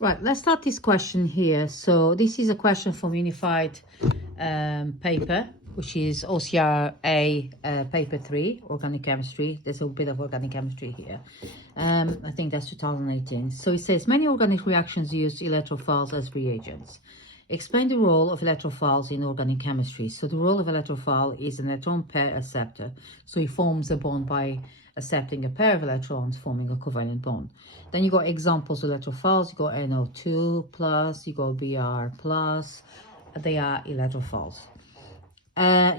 Right, let's start this question here. So this is a question from unified paper, which is OCR A, paper 3, organic chemistry. There's a bit of organic chemistry here. I think that's 2018. So it says many organic reactions use electrophiles as reagents. Explain the role of electrophiles in organic chemistry. So the role of electrophile is an electron pair acceptor. So it forms a bond by accepting a pair of electrons, forming a covalent bond. Then you got examples of electrophiles. You got NO2 plus, you got Br plus. They are electrophiles.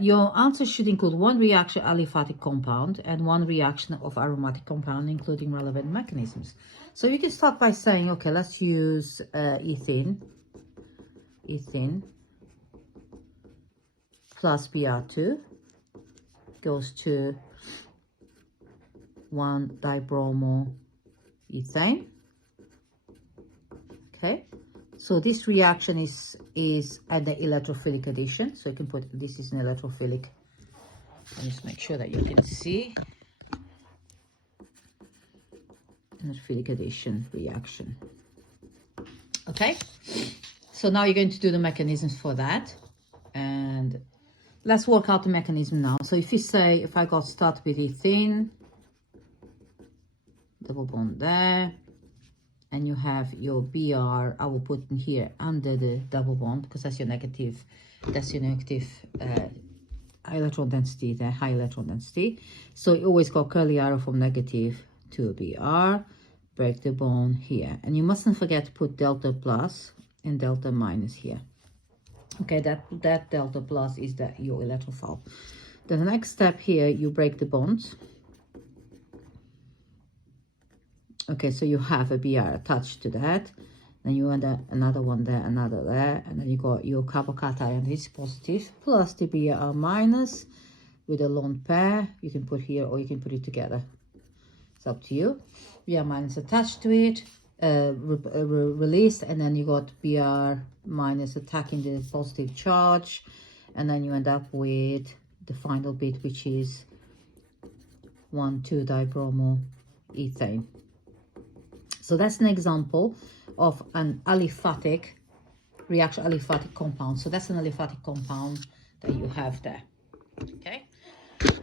Your answer should include one reaction aliphatic compound and one reaction of aromatic compound, including relevant mechanisms. So you can start by saying, okay, let's use ethene plus Br2 goes to 1-dibromo ethane. Okay, so this reaction is at the electrophilic addition. So you can put this is an electrophilic. Let me just make sure that you can see. Electrophilic addition reaction. Okay, so now you're going to do the mechanisms for that, and let's work out the mechanism now. So if you say, if I got start with ethene, double bond there, and you have your Br, I will put in here under the double bond because that's your negative electron density there, high electron density. So you always got curly arrow from negative to Br, break the bond here, and you mustn't forget to put delta plus and delta minus here. Okay, that delta plus is your electrophile. Then the next step here, you break the bonds. Okay, so you have a Br attached to that, then you add another one there, another there, and then you got your carbocation, this positive, plus the Br minus with a lone pair. You can put here or you can put it together. It's up to you. Br minus attached to it, released, and then you got Br minus attacking the positive charge, and then you end up with the final bit, which is 1,2-dibromo ethane. So that's an example of an aliphatic reaction, aliphatic compound. So that's an aliphatic compound that you have there. Okay. There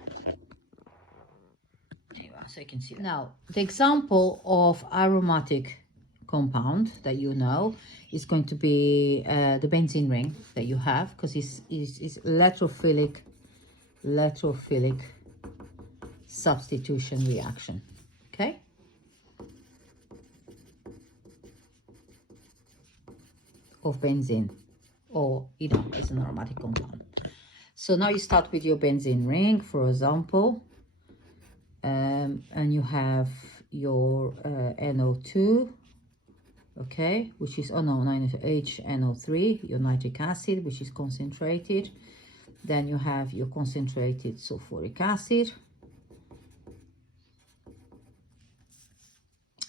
you are, so you can see. Now, the example of aromatic compound that you know is going to be the benzene ring that you have, because it's electrophilic substitution reaction. Okay. Of benzene, or it's an aromatic compound. So now you start with your benzene ring, for example, and you have your NO2, okay, which is HNO3, your nitric acid, which is concentrated. Then you have your concentrated sulfuric acid,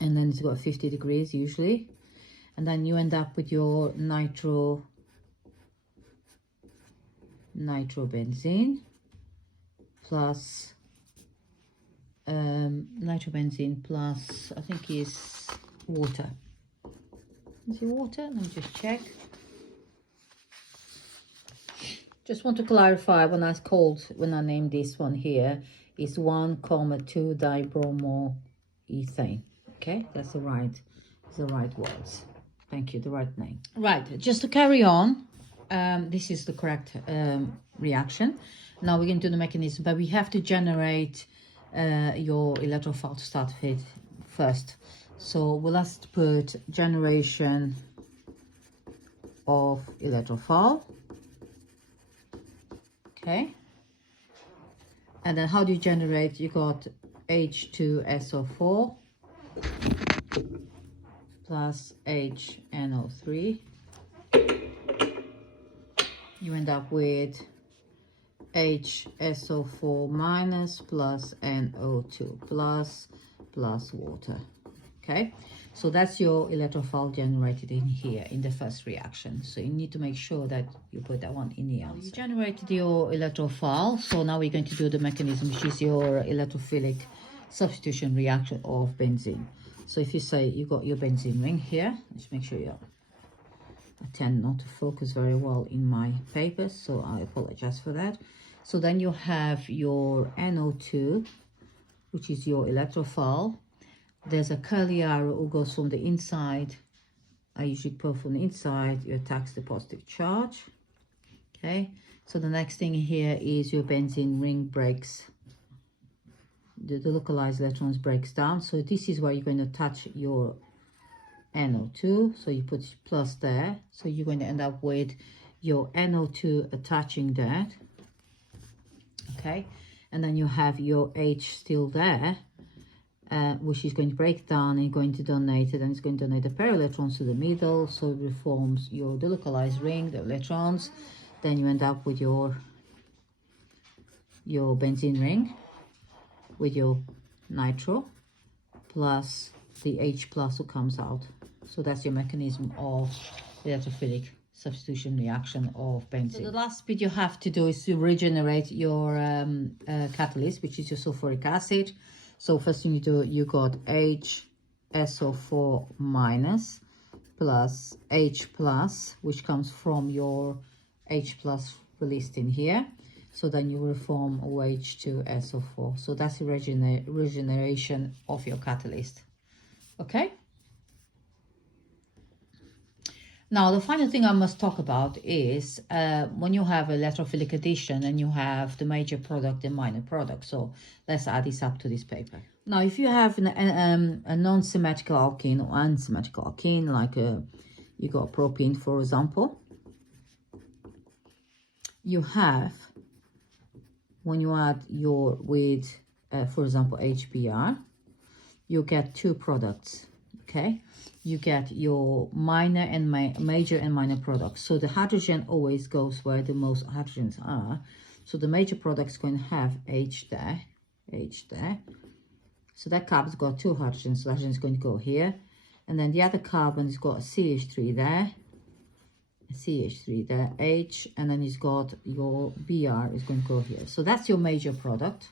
and then it's about 50 degrees usually. And then you end up with your nitrobenzene plus nitrobenzene plus, I think, is water. Is it water? Let me just check. Just want to clarify, when I named this one here, is 1,2-dibromo ethane. Okay, that's the right words. Thank you, the right name. Right, just to carry on, this is the correct reaction. Now we're going to do the mechanism, but we have to generate your electrophile to start with first. So we'll just put generation of electrophile. Okay. And then how do you generate? You got H2SO4 plus HNO3. You end up with HSO4 minus plus NO2 plus water. Okay, so that's your electrophile generated in here in the first reaction. So you need to make sure that you put that one in the answer. You generated your electrophile, so now we're going to do the mechanism, which is your electrophilic substitution reaction of benzene. So if you say you got your benzene ring here, just make sure I tend not to focus very well in my papers, so I apologize for that. So then you have your NO2, which is your electrophile. There's a curly arrow who goes from the inside. I usually put from the inside, it attacks the positive charge. Okay, so the next thing here is your benzene ring breaks. The localized electrons breaks down. So this is where you're going to touch your NO2. So you put plus there. So you're going to end up with your NO2 attaching that. Okay, and then you have your H still there, which is going to break down and going to donate it, and it's going to donate the pair electrons to the middle, so it reforms your delocalized ring, the electrons. Then you end up with your benzene ring with your nitro plus the H plus who comes out. So that's your mechanism of the electrophilic substitution reaction of benzene. So the last bit you have to do is to regenerate your catalyst, which is your sulfuric acid. So first thing you do, you got HSO4 minus plus H plus, which comes from your H plus released in here. So then you reform OH2SO4. So that's the regeneration of your catalyst. Okay. Now, the final thing I must talk about is when you have electrophilic addition and you have the major product and minor product. So let's add this up to this paper. Now, if you have a non-symmetrical alkene or unsymmetrical alkene, like you got propene, for example, you have, when you add your with, for example, HBr, you get two products, okay? You get your minor and major and minor products. So the hydrogen always goes where the most hydrogens are. So the major product's going to have H there. So that carbon's got two hydrogens, so hydrogen's going to go here. And then the other carbon's got a CH3 there, H, and then it's got your Br is going to go here. So that's your major product.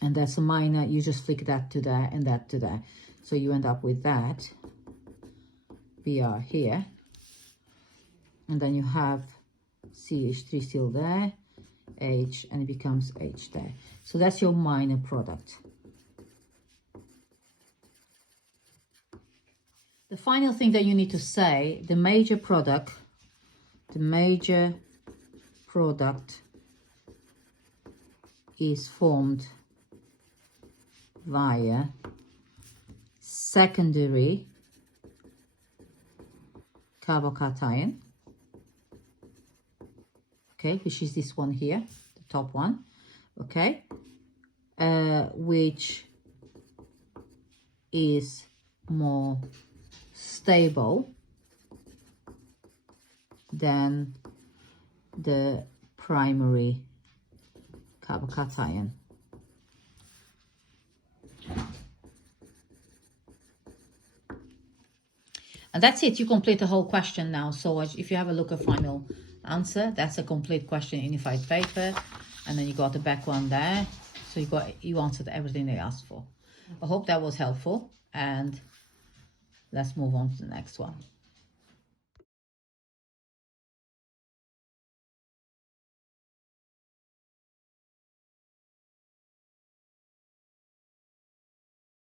And that's a minor, you just flick that to there and that to there. So you end up with that Br here. And then you have CH3 still there, H, and it becomes H there. So that's your minor product. The final thing that you need to say, the major product is formed via secondary carbocation, okay, which is this one here, the top one, okay, which is more stable than the primary carbocation. And that's it. You complete the whole question now. So if you have a look at final answer, that's a complete question unified paper. And then you got the back one there. So you answered everything they asked for. I hope that was helpful. And let's move on to the next one.